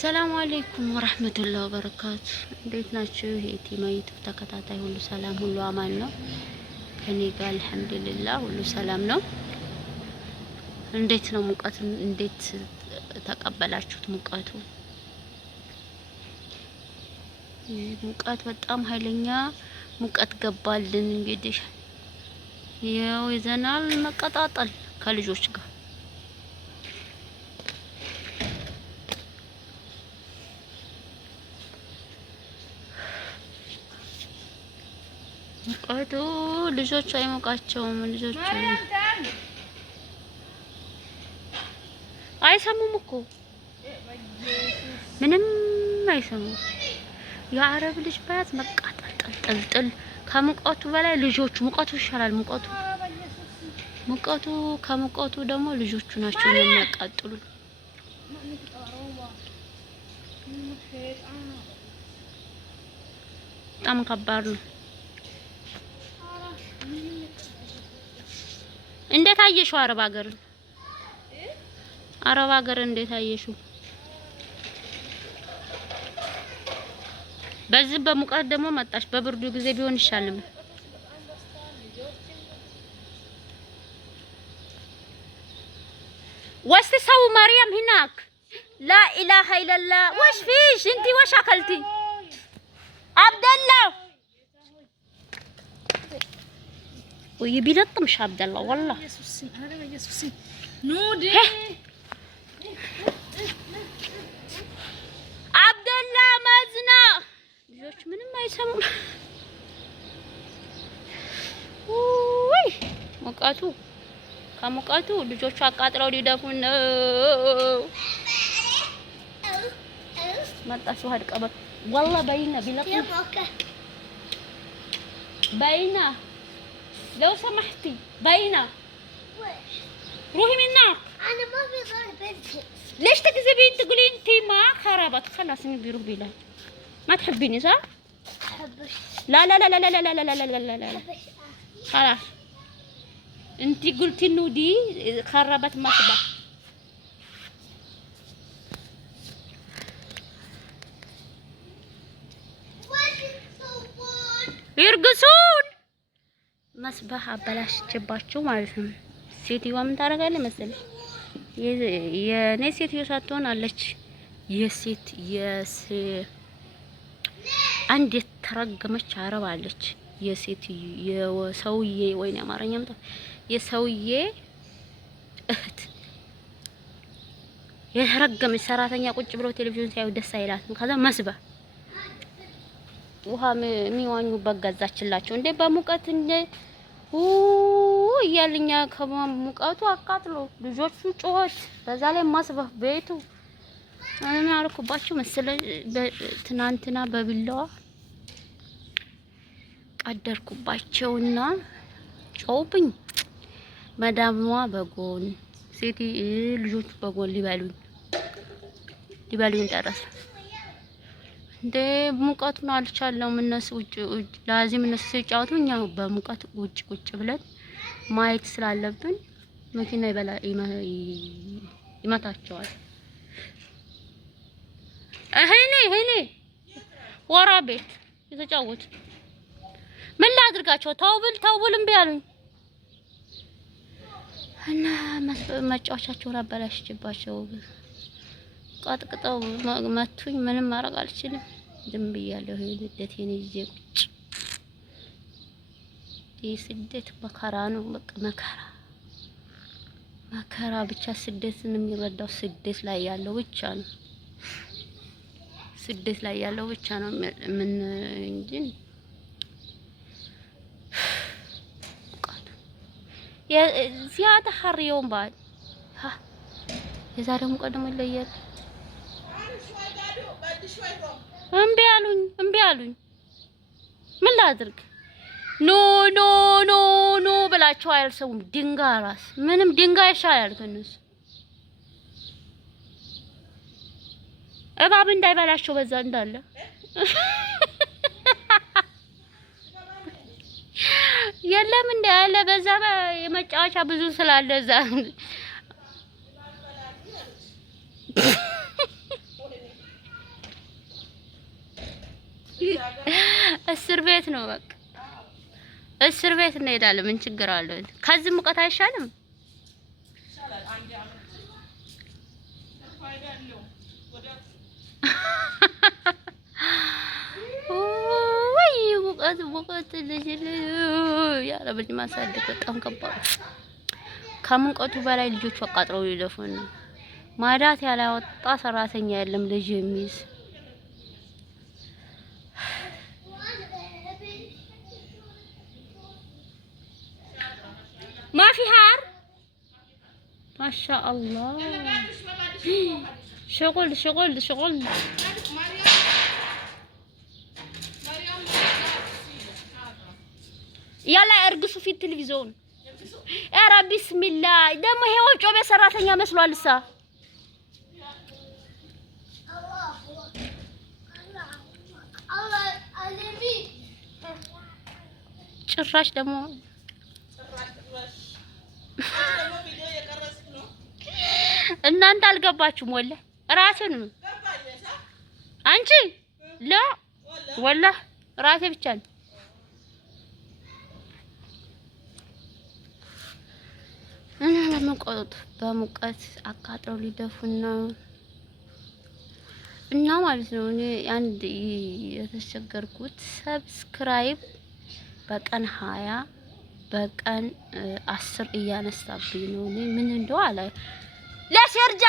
ሰላም አለይኩም ወራህመቱላሂ ወበረካቱ። እንዴት ናችሁ? የቲማይቱ ተከታታይ ሁሉ ሰላም ሁሉ አማን ነው? ከኔ ጋር አልሐምዱሊላህ ሁሉ ሰላም ነው። እንዴት ነው ሙቀት? እንዴት ተቀበላችሁት? ሙቀት በጣም ኃይለኛ ሙቀት ገባልን። እንግዲህ ያው ይዘናል መቀጣጠል ከልጆች ጋር ሙቀቱ ልጆች አይሞቃቸውም። ልጆች አይሰሙም እኮ ምንም አይሰሙም። የአረብ ልጅ ባያት መቃጠል ጠልጠል ከሙቀቱ በላይ ልጆቹ ሙቀቱ ይሻላል። ሙቀቱ ከሙቀቱ ደግሞ ልጆቹ ናቸው የሚያቃጥሉ። በጣም ከባድ ነው። እንዴት አየሽው? አረብ ሀገር እንዴት አየሽው? በዚህ በሙቀት ደግሞ መጣሽ። በብርዱ ጊዜ ቢሆን ይሻል ነበር። وستسوي مريم هناك لا اله الا الله وش فيش انت وش اكلتي عبد الله ويبيلطمش عبد الله والله يسوسي نودي عبد الله مازنا ልጆች ምንም አይሰሙም። ወይ ሙቀቱ ከሙቀቱ ልጆቹ አቃጥለው ሊደፉን ነው። መጣሽ ውሃ ድቀበል والله باينه بيلطم باينه لو سمحتي باينه روحي من هناك. انا ما في ضرب بنت. ليش تكذبين تقولي انت ما خربت؟ خلاص نبي روح بلا ما تحبيني صح؟ احبش. لا لا لا لا لا لا لا لا لا لا لا خلاص انت قلتي انه دي خربت مصباح. يرقصون መስባህ አበላሽችባቸው ማለት ነው። ሴትዮዋ ምን ታደርጋለች መሰለሽ? የኔ ሴትዮ ሳትሆን አለች አንድ የተረገመች አረብ አለች። የሰውዬ ወይኔ አማርኛም የሰውዬ እህት የተረገመች ሰራተኛ ቁጭ ብሎ ቴሌቪዥን ሲያዩ ደስ አይላትም። ከዛ መስባህ ውሃ የሚዋኙበት ገዛችላቸው። እንዴ በሙቀት እንደ እያልኛ ከሙቀቱ አቃጥሎ ልጆቹ ጮኸት፣ በዛ ላይ ማስባህ ቤቱ ምን አልኩባችሁ መሰለኝ። ትናንትና በቢላዋ ቀደርኩባቸውና ጮውብኝ። መዳሟ በጎን ልጆቹ በጎን ሊበሉኝ ደረሰ። እንደ ሙቀቱን አልቻለውም። እነሱ ውጭ ላዚም እነሱ ሲጫወቱ እኛ በሙቀት ቁጭ ብለን ማየት ስላለብን መኪና ይመታቸዋል። እኔ ወራ ቤት የተጫወቱ ምን ላድርጋቸው? ተውብል እምቢ አሉኝ እና መጫወቻቸውን አበላሽችባቸው። ቀጥቅጠው መቱኝ። ምንም ማድረግ አልችልም። ዝም ብያለሁ። ይሄ ልደቴን ይዤ ቁጭ። ይሄ ስደት መከራ ነው። በቃ መከራ ብቻ። ስደትን የሚረዳው ስደት ላይ ያለው ብቻ ነው። ስደት ላይ ያለው ብቻ ነው ምን እንጂ ዚያዳ ሐሪውን ባል የዛሬው ሙቀት ደግሞ ይለያል። እምቢ አሉኝ። ምን ላድርግ? ኖ ብላቸው አያልሰውም። ድንጋይ ራስ ምንም ድንጋይ ይሻላል ከነሱ። እባብ እንዳይበላቸው በዛ እንዳለ የለም እንዳለ በዛ የመጫወቻ ብዙ ስላለ እዛ እስር ቤት ነው በቃ እስር ቤት እንሄዳለን። ምን ችግር አለው? ከዚህ ሙቀት አይሻልም? ወይ ሙቀት ልጅ ያለ ልጅ ማሳደግ በጣም ከባድ። ከሙቀቱ በላይ ልጆቹ አቃጥረው ሊደፉን ነው። ማዳት ያላወጣ ሰራተኛ የለም ልጅ የሚይዝ ማፊ ሀር ማሻአላህ شغل شغل شغل يلا ارقصوا في التلفزيون يا رب بسم الله دم هي وجو በሰራተኛ መስሏል እሳ ጭራሽ ደግሞ እናንተ አልገባችሁም ወለ ራሴን ነው አንቺ ላ ወላሂ ራሴ ብቻ ነው እና በሙቀት አቃጥረው ሊደፉን ነው እና ማለት ነው። እኔ አንድ የተቸገርኩት ሰብስክራይብ በቀን 20 በቀን 10 እያነሳብኝ ነው። እኔ ምን እንደው አለ ለሰርጃ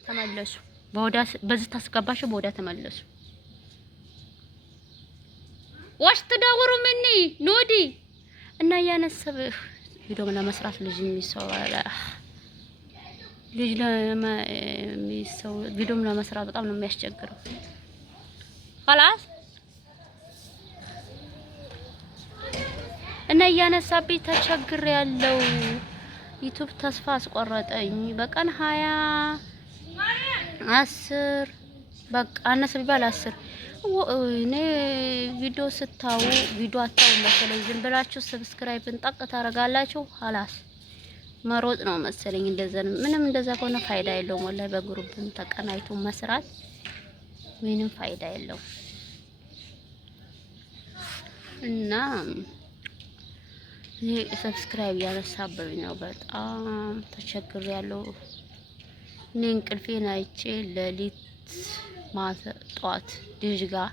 ተመለሱ በወዳ በዚህ ታስገባችሁ በወዳ ተመለሱ ወሽ ተዳወሩ ምኒ ኖዲ እና ያነሰብህ ቪዲዮ ለመስራት ልጅ የሚሰዋላ ልጅ ለሚሰው ቪዲዮ ለመስራት በጣም ነው የሚያስቸግረው። خلاص እና ያነሳብኝ ተቸግር ያለው ዩቲዩብ ተስፋ አስቆረጠኝ። በቀን 20 10 በቃ አነሰ ቢባል 10 እኔ ቪዲዮ ስታው ቪዲዮ አታው መሰለኝ ዝም ብላችሁ ሰብስክራይብን ጠቅ ታረጋላችሁ خلاص መሮጥ ነው መሰለኝ። እንደዛ ምንም እንደዛ ከሆነ ፋይዳ የለውም። ወላሂ በግሩፕም ተቀናይቶ መስራት ምንም ፋይዳ የለውም። እና ይሄ ሰብስክራይብ ያነሳብኝ ነው። በጣም ተቸግሬያለሁ። እኔ እንቅልፌን አይቼ ለሊት ማጠዋት ልጅ ጋር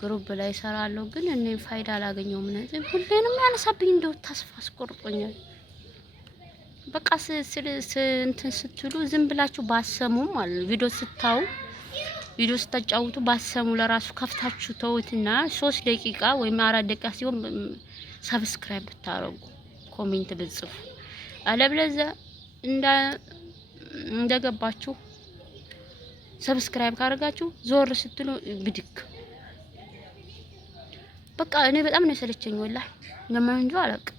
ግሩፕ ላይ ሰራለሁ፣ ግን እኔ ፋይዳ አላገኘሁም። እነዚህ ሁሌንም ያነሳብኝ እንደው ተስፋ አስቆርጦኛል። በቃ እንትን ስትሉ ዝም ብላችሁ ባሰሙም ማለት ቪዲዮ ስታው ቪዲዮ ስታጫውቱ ባሰሙ ለራሱ ከፍታችሁ ተውትና 3 ደቂቃ ወይም 4 ደቂቃ ሲሆን ሰብስክራይብ ብታረጉ ኮሜንት ብትጽፉ አለበለዚያ እንደገባችሁ ሰብስክራይብ ካደረጋችሁ ዞር ስትሉ ብድክ በቃ እኔ በጣም ነው የሰለቸኝ ወላሂ ለምን እንጂ አላውቅም።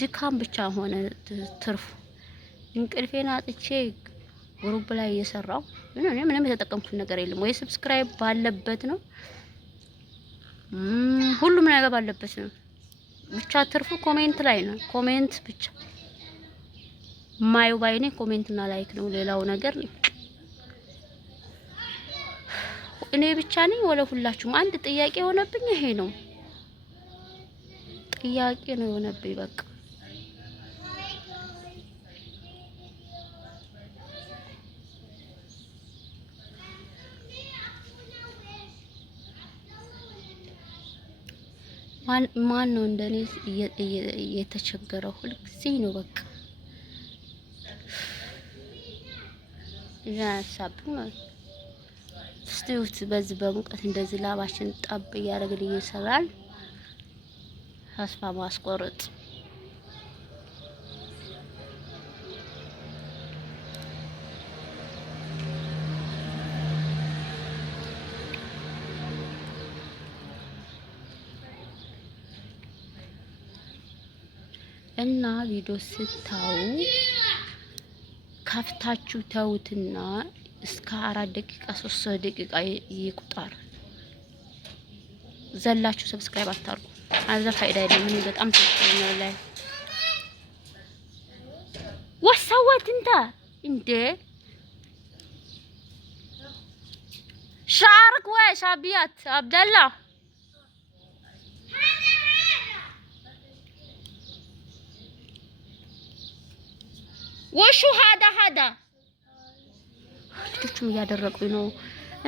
ድካም ብቻ ሆነ ትርፉ። እንቅልፌን አጥቼ ግሩፕ ላይ እየሰራው እኔ ምንም የተጠቀምኩት ነገር የለም። ወይ ሰብስክራይብ ባለበት ነው ሁሉም ነገር ባለበት ነው። ብቻ ትርፉ ኮሜንት ላይ ነው። ኮሜንት ብቻ ማዩ ባይኔ ኮሜንት እና ላይክ ነው። ሌላው ነገር እኔ ብቻ ነኝ ወለ ሁላችሁም? አንድ ጥያቄ የሆነብኝ ይሄ ነው። ጥያቄ ነው የሆነብኝ በቃ ማን ነው እንደኔ እየተቸገረው ሁልጊዜ ነው በቃ ያሳብኝ ማለት ስቲውት በዚህ በሙቀት እንደዚህ ላባችን ጠብ እያደረግን እየሰራን ተስፋ ማስቆረጥ እና ቪዲዮ ስታው ከፍታችሁ ተውትና እስከ 4 ደቂቃ 3 ደቂቃ ይቁጣር ዘላችሁ ሰብስክራይብ አታርጉ። አዛ ፋይዳ የለም። እኔ በጣም ተጨነቀኝ ላይ ወሰወት እንታ እንዴ شعرك ويش ابيات عبد الله وشو هذا ልጆቹም እያደረቁኝ ነው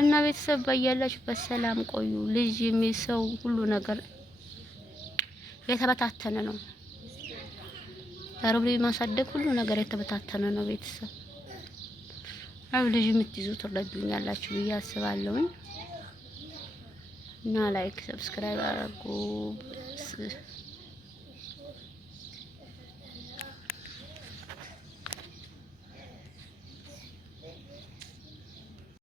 እና ቤተሰብ በያላችሁ በሰላም ቆዩ ልጅ የሚሰው ሁሉ ነገር የተበታተነ ነው አረብ ልጅ ማሳደግ ሁሉ ነገር የተበታተነ ነው ቤተሰብ አረብ ልጅ የምትይዙ ትረዱኛላችሁ ብዬ አስባለሁኝ እና ላይክ ሰብስክራይብ አድርጉ